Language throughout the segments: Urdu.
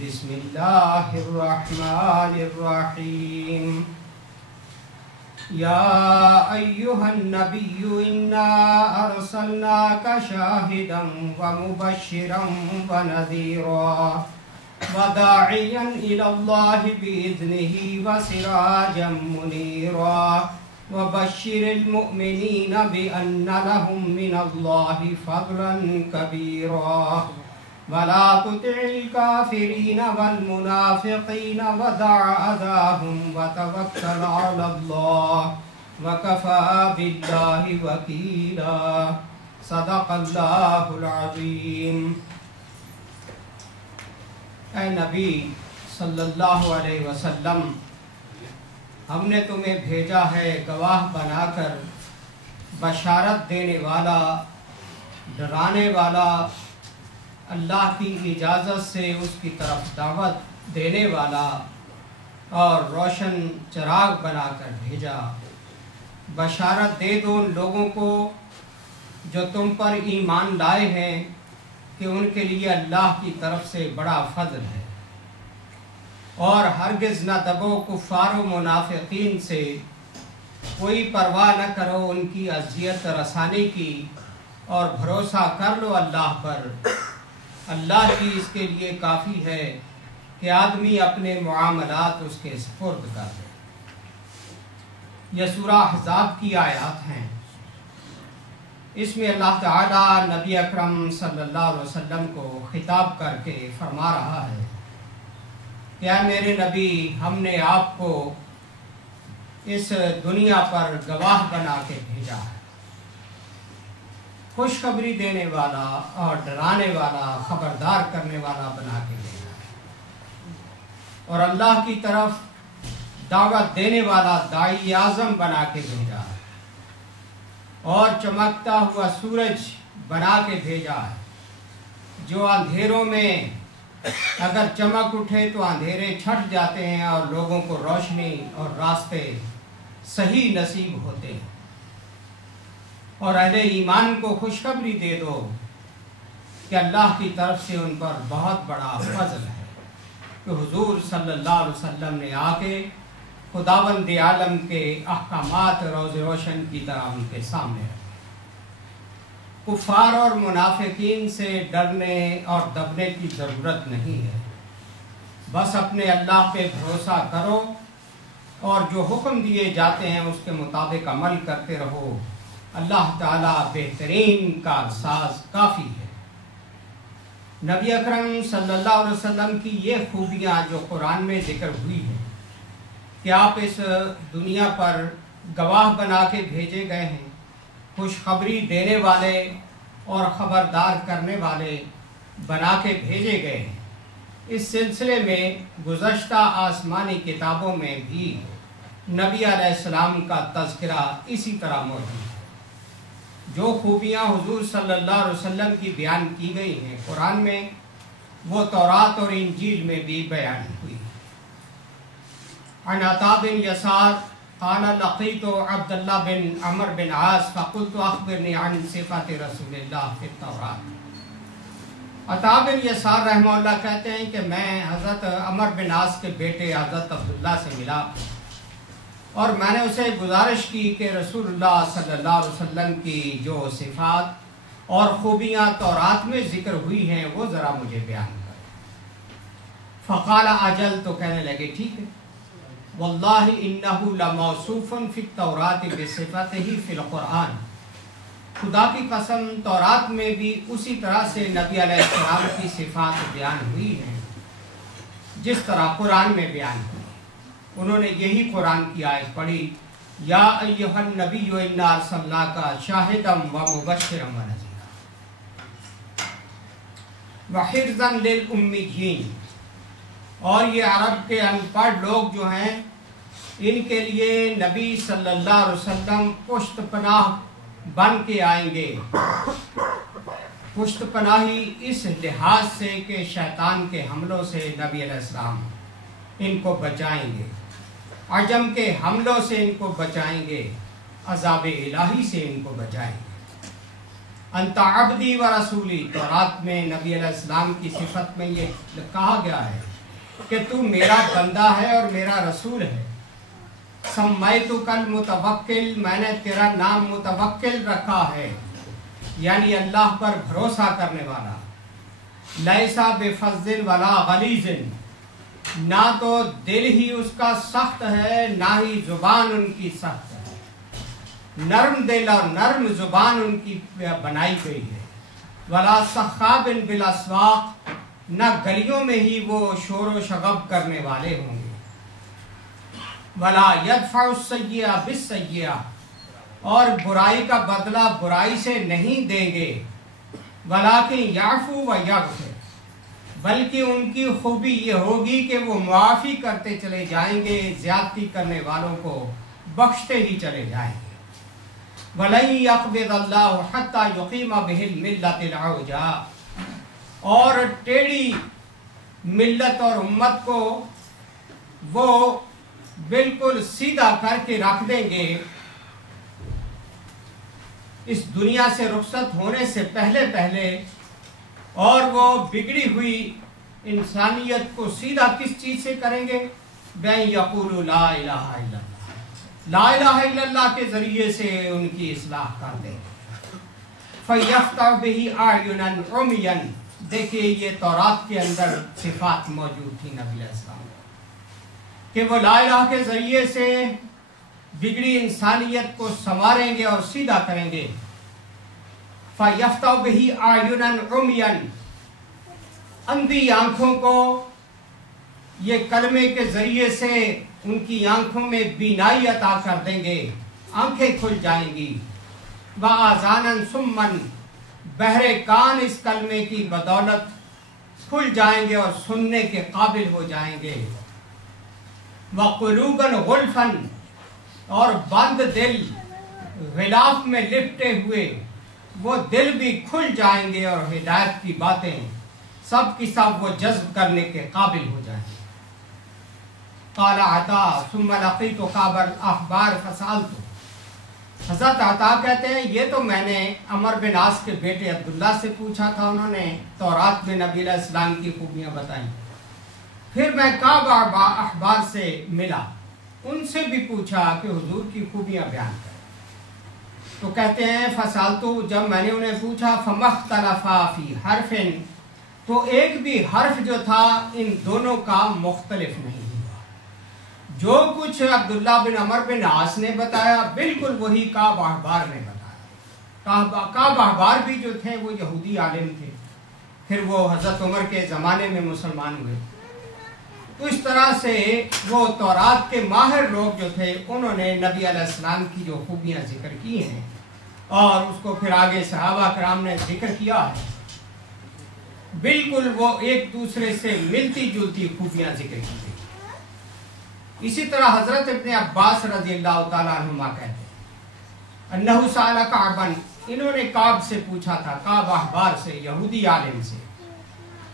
بسم اللہ الرحمن الرحیم یا ایہا النبی انا ارسلناک شاہدا ومبشرا ونذیرا وداعیا الی اللہ بإذنہ وسراجا منیرا وبشر المؤمنین بأن لهم من اللہ فضلا کبیرا ولا تطع الكافرين والمنافقين ودع أذاهم وتوكل على الله وكفى بالله وكيلا صدق الله العظيم۔ اے نبی صلی اللہ علیہ وسلم، ہم نے تمہیں بھیجا ہے گواہ بنا کر، بشارت دینے والا، ڈرانے والا، اللہ کی اجازت سے اس کی طرف دعوت دینے والا اور روشن چراغ بنا کر بھیجا۔ بشارت دے دو ان لوگوں کو جو تم پر ایمان لائے ہیں کہ ان کے لیے اللہ کی طرف سے بڑا فضل ہے، اور ہرگز نہ دبو کفار و منافقین سے، کوئی پرواہ نہ کرو ان کی اذیت رسانی کی، اور بھروسہ کر لو اللہ پر۔ اللہ ہی اس کے لیے کافی ہے کہ آدمی اپنے معاملات اس کے سپرد کر دے۔ یہ سورہ احزاب کی آیات ہیں۔ اس میں اللہ تعالیٰ نبی اکرم صلی اللہ علیہ وسلم کو خطاب کر کے فرما رہا ہے کہ اے میرے نبی، ہم نے آپ کو اس دنیا پر گواہ بنا کے بھیجا ہے، خوشخبری دینے والا اور ڈرانے والا، خبردار کرنے والا بنا کے بھیجا ہے، اور اللہ کی طرف دعوت دینے والا داعی اعظم بنا کے بھیجا ہے، اور چمکتا ہوا سورج بنا کے بھیجا ہے، جو اندھیروں میں اگر چمک اٹھے تو اندھیرے چھٹ جاتے ہیں اور لوگوں کو روشنی اور راستے صحیح نصیب ہوتے ہیں۔ اور اہل ایمان کو خوشخبری دے دو کہ اللہ کی طرف سے ان پر بہت بڑا فضل ہے کہ حضور صلی اللہ علیہ وسلم نے آ کے خداوند عالم کے احکامات روز روشن کی طرح ان کے سامنے رکھے۔ کفار اور منافقین سے ڈرنے اور دبنے کی ضرورت نہیں ہے، بس اپنے اللہ پہ بھروسہ کرو اور جو حکم دیے جاتے ہیں اس کے مطابق عمل کرتے رہو۔ اللہ تعالیٰ بہترین کارساز کافی ہے۔ نبی اکرم صلی اللہ علیہ وسلم کی یہ خوبیاں جو قرآن میں ذکر ہوئی ہیں کہ آپ اس دنیا پر گواہ بنا کے بھیجے گئے ہیں، خوشخبری دینے والے اور خبردار کرنے والے بنا کے بھیجے گئے ہیں۔ اس سلسلے میں گزشتہ آسمانی کتابوں میں بھی نبی علیہ السلام کا تذکرہ اسی طرح موجود ہے۔ جو خوبیاں حضور صلی اللہ علیہ وسلم کی بیان کی گئی ہیں قرآن میں، وہ تورات اور انجیل میں بھی بیان ہوئی۔ عن عطاء بن یسار قال لقیت عبد اللہ بن عمر بن عاص فقلت اخبرنی عن صفات رسول اللہ فی التوراۃ۔ عطاء بن یسار رحمہ اللہ کہتے ہیں کہ میں حضرت عمر بن عاص کے بیٹے حضرت عبداللہ سے ملا، اور میں نے اسے گزارش کی کہ رسول اللہ صلی اللہ علیہ وسلم کی جو صفات اور خوبیاں تورات میں ذکر ہوئی ہیں وہ ذرا مجھے بیان کریں۔ فقال اجل، تو کہنے لگے ٹھیک ہے۔ واللہ انہ لموصوف فی التوراۃ بصفتہ فی القرآن، خدا کی قسم تورات میں بھی اسی طرح سے نبی علیہ السلام کی صفات بیان ہوئی ہیں جس طرح قرآن میں بیان ہوئی۔ انہوں نے یہی قرآن کی آیت پڑھی، یا ایھا النبی انا ارسلناک شاہدا ومبشرا ونذیرا وحرزا للامیین۔ اور یہ عرب کے ان پڑھ لوگ جو ہیں، ان کے لیے نبی صلی اللہ علیہ وسلم پشت پناہ بن کے آئیں گے۔ پشت پناہی اس لحاظ سے کہ شیطان کے حملوں سے نبی علیہ السلام ان کو بچائیں گے، عجم کے حملوں سے ان کو بچائیں گے، عذاب الہی سے ان کو بچائیں گے۔ انت عبدی و رسولی، تورات میں نبی علیہ السلام کی صفت میں یہ کہا گیا ہے کہ تو میرا بندہ ہے اور میرا رسول ہے۔ سمیتک المتوکل، میں نے تیرا نام متوکل رکھا ہے، یعنی اللہ پر بھروسہ کرنے والا۔ لیسا بفظ ولا غلیظ، نہ تو دل ہی اس کا سخت ہے نہ ہی زبان ان کی سخت ہے، نرم دل اور نرم زبان ان کی بنائی گئی ہے۔ ولا صخاب بالاسواق، نہ گلیوں میں ہی وہ شور و شغب کرنے والے ہوں گے۔ ولا یدفع السیئہ بالسیئہ، اور برائی کا بدلہ برائی سے نہیں دیں گے۔ ولیکن یعفو و یغفر، بلکہ ان کی خوبی یہ ہوگی کہ وہ معافی کرتے چلے جائیں گے، زیادتی کرنے والوں کو بخشتے ہی چلے جائیں گے۔ وَلَن يَقْبِضَ اللَّهُ حَتَّى يُقِيمَ بِهِ الْمِلَّةِ الْعَوْجَاءَ، اور ٹیڑھی ملت اور امت کو وہ بالکل سیدھا کر کے رکھ دیں گے اس دنیا سے رخصت ہونے سے پہلے پہلے، اور وہ بگڑی ہوئی انسانیت کو سیدھا کس چیز سے کریں گے؟ بَأَن يَقُولُوا لَا إِلَٰهَ إِلَّا اللَّهُ، لا الہ الا اللہ کے ذریعے سے ان کی اصلاح کر دیں گے۔ فَيَفْتَحُ بِهِ أَعْيُنًا عُمْيًا، دیکھیے یہ تورات کے اندر صفات موجود تھی نبی علیہ السلام کہ وہ لا الہ کے ذریعے سے بگڑی انسانیت کو سنواریں گے اور سیدھا کریں گے۔ فَيَفْتَحُ بِهِ أَعْيُنًا عُمْيًا، اندھی آنکھوں کو یہ کلمے کے ذریعے سے ان کی آنکھوں میں بینائی عطا کر دیں گے، آنکھیں کھل جائیں گی۔ وَآذَانًا صُمًّا، بہرے کان اس کلمے کی بدولت کھل جائیں گے اور سننے کے قابل ہو جائیں گے۔ وَقُلُوبًا غُلْفًا، اور بند دل غلاف میں لپٹے ہوئے وہ دل بھی کھل جائیں گے اور ہدایت کی باتیں سب کی سب وہ جذب کرنے کے قابل ہو جائیں گے۔ قال عطا ثم لقيت كعب الاحبار فسألت، حضرت عطا کہتے ہیں یہ تو میں نے عمر بن عاص کے بیٹے عبداللہ سے پوچھا تھا، انہوں نے تورات میں نبی علیہ السلام کی خوبیاں بتائیں، پھر میں کعب احبار سے ملا، ان سے بھی پوچھا کہ حضور کی خوبیاں بیان کریں، تو کہتے ہیں فسالتو، جب میں نے انہیں پوچھا فمختلفا فی حرف، تو ایک بھی حرف جو تھا ان دونوں کا مختلف نہیں ہوا، جو کچھ عبداللہ بن عمر بن عاص نے بتایا بالکل وہی کعب احبار نے بتایا۔ کعب احبار بھی جو تھے وہ یہودی عالم تھے، پھر وہ حضرت عمر کے زمانے میں مسلمان ہوئے، تو اس طرح سے وہ تورات کے ماہر لوگ جو تھے انہوں نے نبی علیہ السلام کی جو خوبیاں ذکر کی ہیں اور اس کو پھر آگے صحابہ کرام نے ذکر کیا ہے، بالکل وہ ایک دوسرے سے ملتی جلتی خوبیاں ذکر کی گئی۔ اسی طرح حضرت ابن عباس رضی اللہ تعالیٰ عنہما کہتے ہیں انہو سأل کعبا، انہوں نے کعب سے پوچھا تھا، کعب احبار سے، یہودی عالم سے،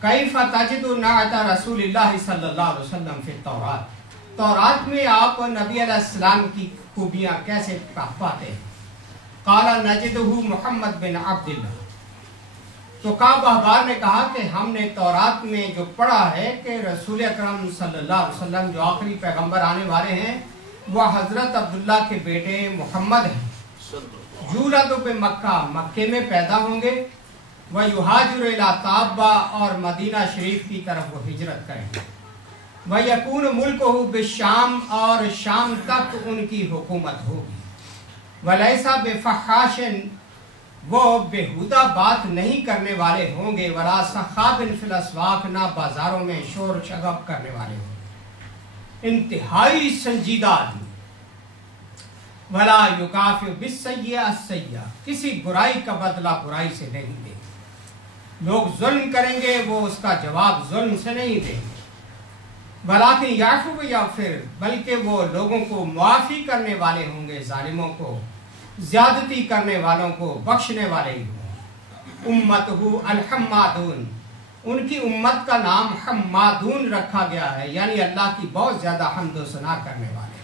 کیف تجد نعت رسول اللہ صلی اللہ علیہ وسلم فی التورات، تورات میں آپ نبی علیہ السلام کی خوبیاں کیسے پاتے ہیں؟ قال نجدہ محمد بن عبداللہ، تو کعب احبار نے کہا کہ ہم نے تورات میں جو پڑھا ہے کہ رسول اکرم صلی اللہ علیہ وسلم جو آخری پیغمبر آنے والے ہیں وہ حضرت عبداللہ کے بیٹے محمد ہیں، یولد بمکہ، مکے میں پیدا ہوں گے، وَيُهَاجِرُ إِلَىٰ طَابَّہ، اور مدینہ شریف کی طرف وہ ہجرت کریں گے، وَيَكُونُ مُلْكُهُ بِالشَّامِ، اور شام تک ان کی حکومت ہوگی، وَلَيْسَ بِفَحَّاشٍ، وہ بےہودہ بات نہیں کرنے والے ہوں گے، وَلَا صَخَّابٍ فِي الْأَسْوَاقِ، نہ بازاروں میں شور شغب کرنے والے ہوں گے، انتہائی سنجیدہ آدمی، وَلَا يُكَافِئُ بِالسَّيِّئَةِ السَّيِّئَةَ، کسی برائی کا بدلہ برائی سے نہیں دیں گے، لوگ ظلم کریں گے وہ اس کا جواب ظلم سے نہیں دیں گے، وَلَٰكِنْ يَعْفُو وَيَغْفِرُ، بلکہ وہ لوگوں کو معافی کرنے والے ہوں گے، ظالموں کو، زیادتی کرنے والوں کو بخشنے والے ہی ہوں۔ امتہ الحمادون، ان کی امت کا نام حمادون رکھا گیا ہے، یعنی اللہ کی بہت زیادہ حمد و ثنا کرنے والے،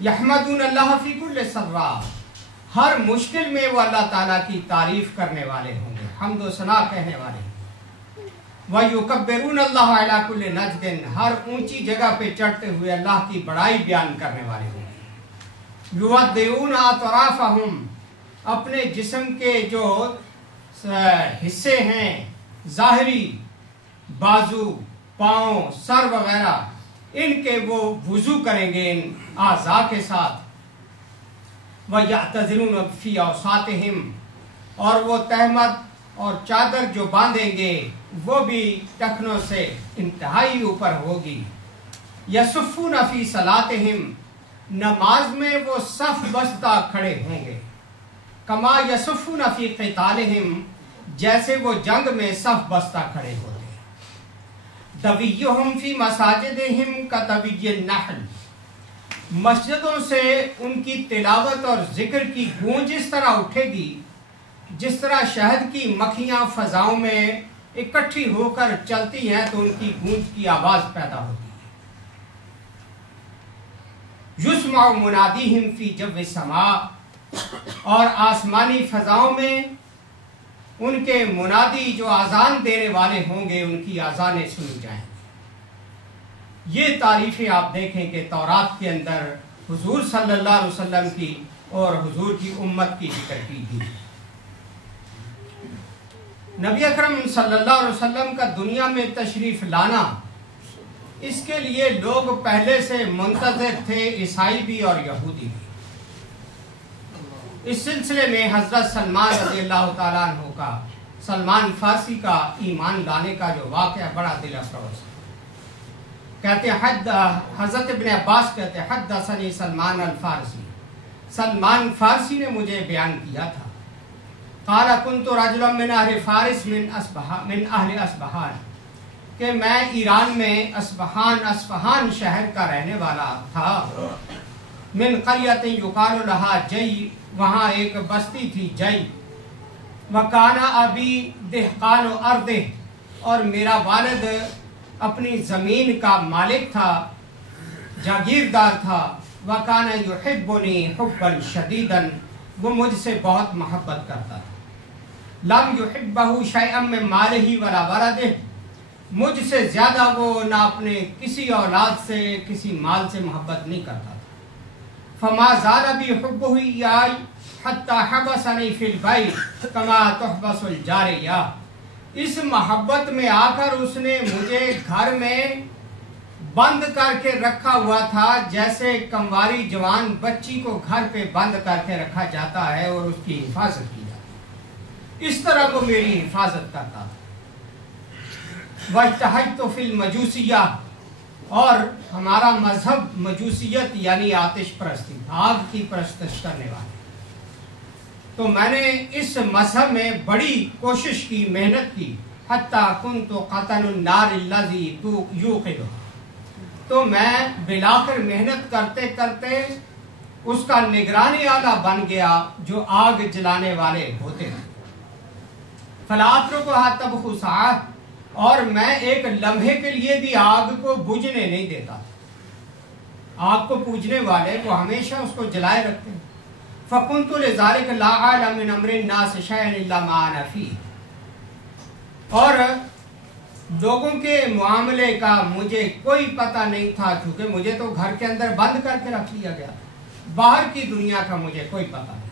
یحمدون اللہ فی کل سرا، ہر مشکل میں وہ اللہ تعالیٰ کی تعریف کرنے والے ہوں گے، حمد و ثنا کہنے والے ہیں۔ وَيُكَبِّرُونَ اللَّهَ عَلَى كُلِّ نَجْدٍ، ہر اونچی جگہ پہ چڑھتے ہوئے اللہ کی بڑائی بیان کرنے والے ہوں گے۔ يُوَدِّعُونَ أَطْرَافَهُمْ، اپنے جسم کے جو حصے ہیں ظاہری، بازو، پاؤں، سر وغیرہ، ان کے وہ وضو کریں گے ان اعضاء کے ساتھ۔ وَيَعْتَزِلُونَ فِي أَوْسَاطِهِمْ، اور وہ تہمت اور چادر جو باندھیں گے وہ بھی ٹخنوں سے انتہائی اوپر ہوگی۔ یصفون فی صلاتہم، نماز میں وہ صف بستہ کھڑے ہوں گے۔ کما یصفون فی قتالہم، جیسے وہ جنگ میں صف بستہ کھڑے ہوتے ہیں۔ دویہم فی مساجدہم کدوی النحل، مسجدوں سے ان کی تلاوت اور ذکر کی گونج اس طرح اٹھے گی جس طرح شہد کی مکھیاں فضاؤں میں اکٹھی ہو کر چلتی ہیں تو ان کی گونج کی آواز پیدا ہوتی ہے۔ یسمع منادیہم فی جو السماء، اور آسمانی فضاؤں میں ان کے منادی جو اذان دینے والے ہوں گے ان کی اذانیں سنی جائیں گی۔ یہ تعریفیں آپ دیکھیں کہ تورات کے اندر حضور صلی اللہ علیہ وسلم کی اور حضور کی امت کی ذکر کی گئی۔ نبی اکرم صلی اللہ علیہ وسلم کا دنیا میں تشریف لانا، اس کے لیے لوگ پہلے سے منتظر تھے، عیسائی بھی اور یہودی بھی۔ اس سلسلے میں حضرت سلمان رضی اللہ تعالیٰ عنہ کا، سلمان فارسی کا ایمان لانے کا جو واقعہ بڑا دل افروز ہے۔ کہتے ہیں حضرت ابن عباس کہتے ہیں حدثنی سلمان الفارسی، سلمان فارسی نے مجھے بیان کیا تھا۔ قال كنت رجلا من اہل فارس من اہل اصبہان، کہ میں ایران میں اصفہان شہر کا رہنے والا تھا۔ من قریۃ یقال لها جئی، وہاں ایک بستی تھی جئی۔ وکان ابی دہقان ارضہ، اور میرا والد اپنی زمین کا مالک تھا، جاگیردار تھا۔ وکان یحبنی حبا شدیدا، وہ مجھ سے بہت محبت کرتا تھا۔ لم یحبہ شیئا من مالہ ولا ولدہ، مجھ سے زیادہ وہ نہ اپنے کسی اولاد سے کسی مال سے محبت نہیں کرتا تھا۔ فما زال بی حبہ ایائی حتی حبسنی فی البیت کما تحبس الجاریہ، اس محبت میں آ کر اس نے مجھے گھر میں بند کر کے رکھا ہوا تھا، جیسے کمواری جوان بچی کو گھر پہ بند کر کے رکھا جاتا ہے اور اس کی حفاظت کی جاتی ہے، اس طرح وہ میری حفاظت کرتا تھا۔ واجتہدت فی المجوسیہ، اور ہمارا مذہب مجوسیت یعنی آتش پرستی، آگ کی پرستش کرنے والے، تو میں نے اس مذہب میں بڑی کوشش کی، محنت کی۔ حتی کنت قطن النار الذی یوقدها، تو میں بلاخر محنت کرتے کرتے اس کا نگرانی آلہ بن گیا جو آگ جلانے والے ہوتے ہیں۔ فلا اترکها تبخ ساعۃ، اور میں ایک لمحے کے لیے بھی آگ کو بجھنے نہیں دیتا۔ آگ کو پوجنے والے وہ ہمیشہ اس کو جلائے رکھتے ہیں۔ فَكُنْتُ لِذَلِكَ لَا أَعْلَمُ مِنْ أَمْرِ النَّاسِ شَيْئًا إِلَّا مَا أَنَا فِيهِ، اور لوگوں کے معاملے کا مجھے کوئی پتہ نہیں تھا، چونکہ مجھے تو گھر کے اندر بند کر کے رکھ لیا گیا، باہر کی دنیا کا مجھے کوئی پتہ نہیں۔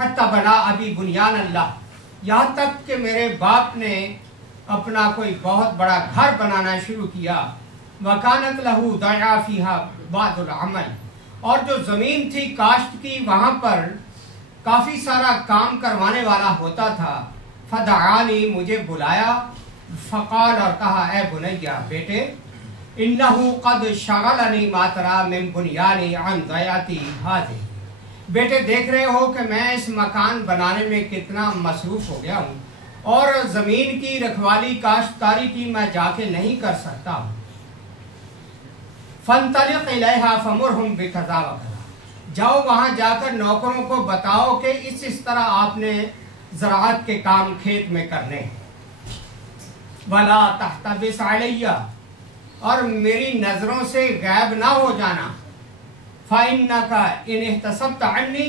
حَتَّى بَنَا أَبِي بُنْيَانَ اللَّهِ، یہاں تک کہ میرے باپ نے اپنا کوئی بہت بڑا گھر بنانا شروع کیا۔ وَكَانَتْ لَهُ دَعْيَا فِيهَا بَعْضُ الْعَمَلِ، اور جو زمین تھی کاشت کی وہاں پر کافی سارا کام کروانے والا ہوتا تھا۔ فَدَعَانِي، مجھے بلایا۔ فقال، اور کہا، اے بنیا، بیٹے، إِنَّهُ قَدْ شَغَلَنِي مَا تَرَى مِن بُنْيَانِي عَنْ ضَيَعَتِي هَٰذِهِ، بیٹے دیکھ رہے ہو کہ میں اس مکان بنانے میں کتنا مصروف ہو گیا ہوں، اور زمین کی رکھوالی کاشتکاری کی میں جا کے نہیں کر سکتا ہوں۔ فَانْطَلِقْ إِلَيْهَا فَمُرْهُمْ بِكَذَا وَكَذَا، جاؤ وہاں جا کر نوکروں کو بتاؤ کہ اس طرح آپ نے زراعت کے کام کھیت میں کرنے ہیں۔ وَلَا تَحْتَبِسْ عَلَيَّ، اور میری نظروں سے غائب نہ ہو جانا۔ فَإِنَّكَ إِنِ احْتَسَبْتَ عَنِّي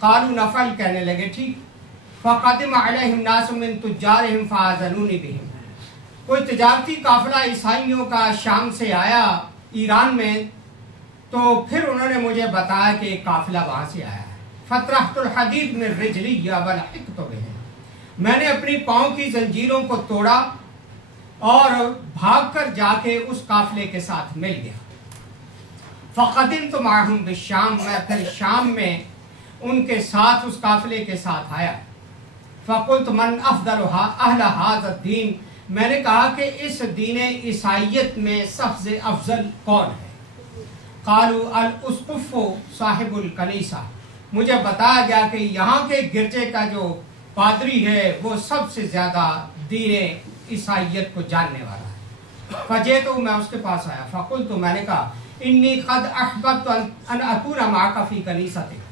قالوا نفل کہنے لگے ٹھیک. فقدم علیہم ناس من تجارہم فآذنونی بہم. کوئی تجارتی قافلہ عیسائیوں کا شام سے آیا ایران میں تو پھر انہوں نے مجھے بتایا کہ ایک قافلہ وہاں سے آیا ہے. فطرحت الحدید من رجلی ولحقت بہم. میں نے اپنی پاؤں کی زنجیروں کو توڑا اور بھاگ کر جا کے اس قافلے کے ساتھ مل گیا. فقدمت معہم بالشام. میں پھر شام میں ان کے ساتھ اس قافلے کے ساتھ آیا. فقلت من افضل اہل ھذا الدین. میں نے کہا کہ اس دین عیسائیت میں سب سے افضل کون ہے؟ قالوا الاسقف صاحب الکنیسہ. مجھے بتایا گیا کہ یہاں کے گرجے کا جو پادری ہے وہ سب سے زیادہ دین عیسائیت کو جاننے والا ہے. فجئت، میں اس کے پاس آیا. فقلت، میں نے کہا انی قد احببت ان اکون معک فی کنیستک،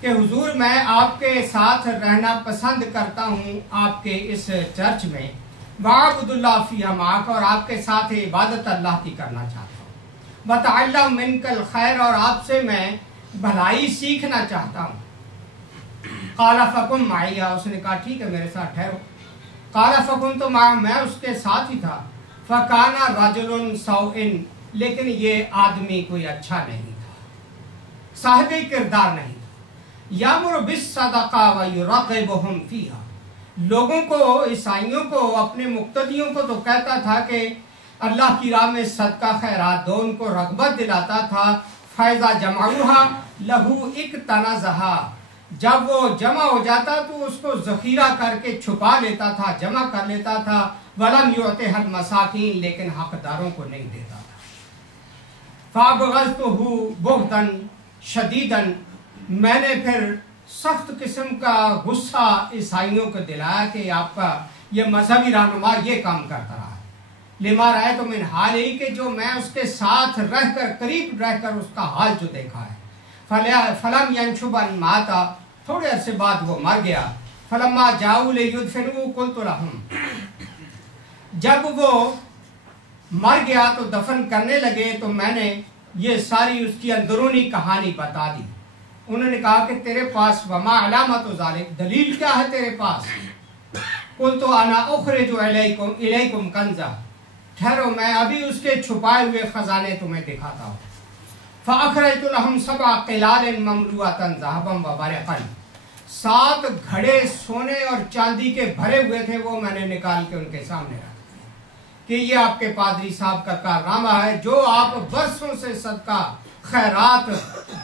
کہ حضور میں آپ کے ساتھ رہنا پسند کرتا ہوں آپ کے اس چرچ میں. وَاعْبُدُ اللَّهَ فِيهَا مَعَكَ، اور آپ کے ساتھ عبادت اللہ کی کرنا چاہتا ہوں. وَتَعَلَّمْ مِنْكَ الْخَيْرَ، اور آپ سے میں بھلائی سیکھنا چاہتا ہوں. قَالَ فَكُنْ مَعِيَ، اس نے کہا ٹھیک ہے میرے ساتھ ٹھہرو. قَالَ فَكُنْتُ مَعَهُ، میں اس کے ساتھ ہی تھا. فَكَانَ رَجُلٌ سَوْءٍ، لیکن یہ آدمی کوئی اچھا نہیں تھا، صاحب کردار نہیں تھا. یامر بالصدقہ ویرغبہم فیہا، لوگوں کو، عیسائیوں کو، اپنے مقتدیوں کو تو کہتا تھا کہ اللہ کی راہ میں صدقہ خیرات دو، ان کو رغبت دلاتا تھا. فیضا جمعوہا لہو اکتنزہا، جب وہ جمع ہو جاتا تو اس کو ذخیرہ کر کے چھپا لیتا تھا، جمع کر لیتا تھا. ولم یعطہ المساکین، لیکن حقداروں کو نہیں دیتا تھا. فابغضتہ بغضا شدیدا، میں نے پھر سخت قسم کا غصہ عیسائیوں کو دلایا کہ آپ کا یہ مذہبی رہنما یہ کام کرتا رہا. لما رأیت من حالہ، کہ جو میں اس کے ساتھ رہ کر، قریب رہ کر اس کا حال جو دیکھا ہے. فلم ینشب ان ماتا، تھوڑے عرصے بعد وہ مر گیا. فلما جاؤ لیدفنوہ قلت لہم، جب وہ مر گیا تو دفن کرنے لگے تو میں نے یہ ساری اس کی اندرونی کہانی بتا دی. انہوں نے کہا کہ تیرے پاس وما علامت ذالک، دلیل کیا ہے تیرے پاس؟ قلت انا اخرج الیکم کنزا، ٹھہرو میں ابھی اس کے چھپائے ہوئے خزانے تمہیں دکھاتا ہوں. فاخرجت لهم 7 قلال مملوءة ذهبا وورقا، 7 گھڑے سونے اور چاندی کے بھرے ہوئے تھے، وہ میں نے نکال کے ان کے سامنے رکھ دیا کہ یہ آپ کے پادری صاحب کا کارنامہ ہے، جو آپ برسوں سے صدقہ خیرات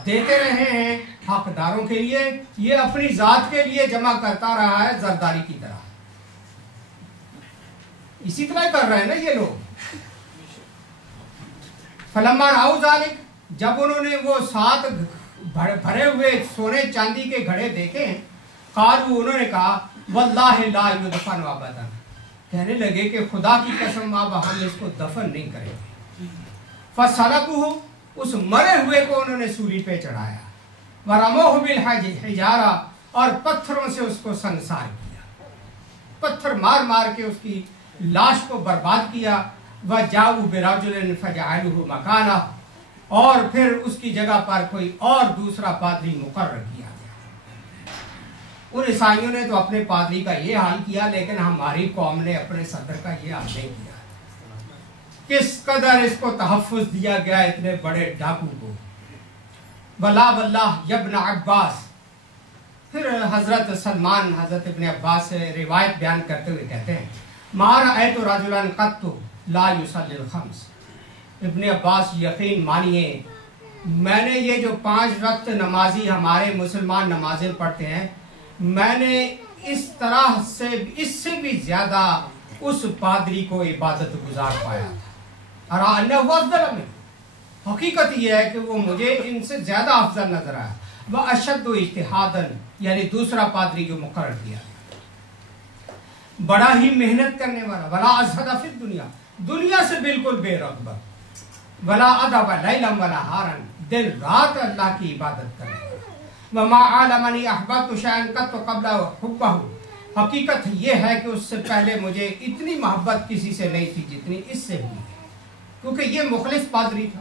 دیتے رہے ہیں حقداروں کے لیے، یہ اپنی ذات کے لیے جمع کرتا رہا ہے زرداری کی طرح. اسی طرح کر رہے ہیں نا یہ لوگ. فلما رأوا ذلک، جب انہوں نے وہ 7 بھرے ہوئے سونے چاندی کے گھڑے دیکھے، قالوا، انہوں نے کہا واللہ لا یدفن ابدا، کہنے لگے کہ خدا کی قسم اب ہم اس کو دفن نہیں کریں گے. فسلکوہ، اس مرے ہوئے کو انہوں نے سولی پہ چڑھایا. ورموہ بالحجارہ، اور پتھروں سے اس کو سنسار کیا، پتھر مار مار کے اس کی لاش کو برباد کیا. وجاؤ برجل فجعلوہ مکانہ، اور پھر اس کی جگہ پر کوئی اور دوسرا پادری مقرر کیا گیا. ان عیسائیوں نے تو اپنے پادری کا یہ حال کیا، لیکن ہماری قوم نے اپنے صدر کا یہ حال نہیں کیا. کس قدر اس کو تحفظ دیا گیا اتنے بڑے ڈاکو کو. بلا واللہ یبن عباس، پھر حضرت سلمان حضرت ابن عباس سے روایت بیان کرتے ہوئے کہتے ہیں ما رأیت رجلا قط لا یصلی الخمس. ابن عباس یقین مانیے میں نے یہ جو 5 وقت نمازی ہمارے مسلمان نمازیں پڑھتے ہیں، میں نے اس طرح سے، اس سے بھی زیادہ اس پادری کو عبادت گزار پایا تھا. حقیقت یہ ہے کہ وہ مجھے ان سے زیادہ افضل نظر آیا. وہ اشد اجتہاداً، یعنی دوسرا پادری جو مقرر کیا، بڑا ہی محنت کرنے والا. ولا ازہد فی الدنیا، دنیا سے بالکل بے رغبت. ولا ادب لیلا ولا ہارا، دن رات اللہ کی عبادت کرنے والا. وما علمنی احببت شیئا قط قبل حبہ، حقیقت یہ ہے کہ اس سے پہلے مجھے اتنی محبت کسی سے نہیں تھی جتنی اس سے ہوئی ہے، کیونکہ یہ مخلص پادری تھا.